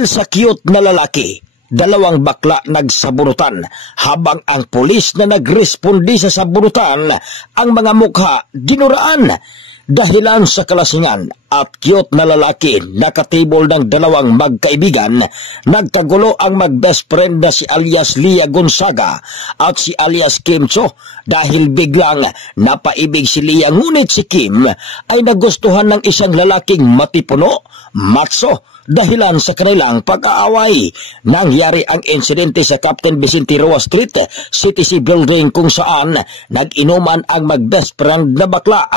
Dahil sa cute na lalaki, dalawang bakla nagsabunutan habang ang pulis na nagrespondi sa sabunutan ang mga mukha ginuraan. Dahilan sa kalasingan at cute na lalaki nakatable ng dalawang magkaibigan, nagkagulo ang mag-best friend na si alias Lia Gonzaga at si alias Kim Cho dahil biglang napaibig si Lia ngunit si Kim ay nagustuhan ng isang lalaking matipuno, macho. Dahilan sa kanilang pag-aaway, nangyari ang insidente sa Captain Vicente Roa Street, CTC Building kung saan nag-inuman ang mag-best friend na bakla.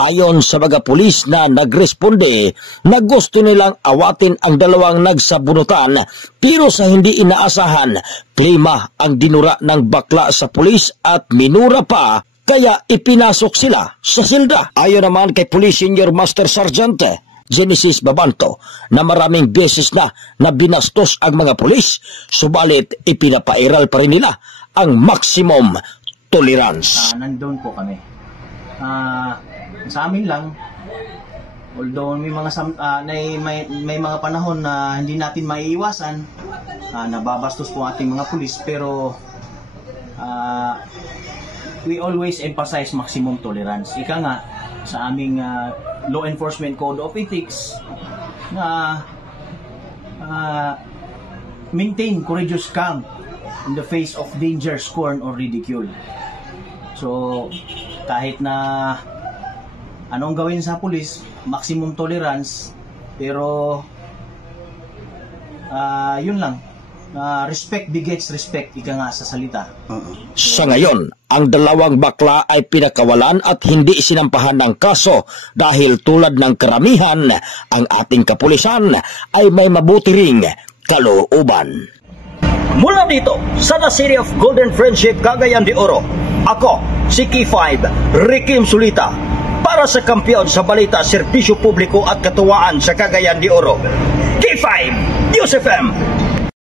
Ayon sa mga pulis na nagresponde, na gusto nilang awatin ang dalawang nagsabunutan pero sa hindi inaasahan, klima ang dinura ng bakla sa pulis at minura pa kaya ipinasok sila sa silda. Ayon naman kay Police Senior Master Sergeant Genesis Babanto na maraming beses na binastos ang mga pulis, subalit ipinapairal pa rin nila ang maximum tolerance. Nandun po kami. Sa amin lang, although may mga panahon na hindi natin maiiwasan, nababastos po ating mga pulis, pero we always emphasize maximum tolerance. Ika nga, sa aming Law Enforcement Code of Ethics na maintain courageous calm in the face of danger, scorn, or ridicule. So, kahit na anong gawin sa pulis, maximum tolerance, pero yun lang. Respect begets respect, ika nga sa salita. Sa ngayon, ang dalawang bakla ay pinakawalan at hindi sinampahan ng kaso dahil tulad ng karamihan, ang ating kapulisan ay may mabuti ring kalooban. Mula dito sa The City of Golden Friendship, Cagayan de Oro, ako si K5 Rikim Sulita para sa kampiyon sa balita, serbisyo publiko at katuwaan sa Cagayan de Oro. K5 News FM.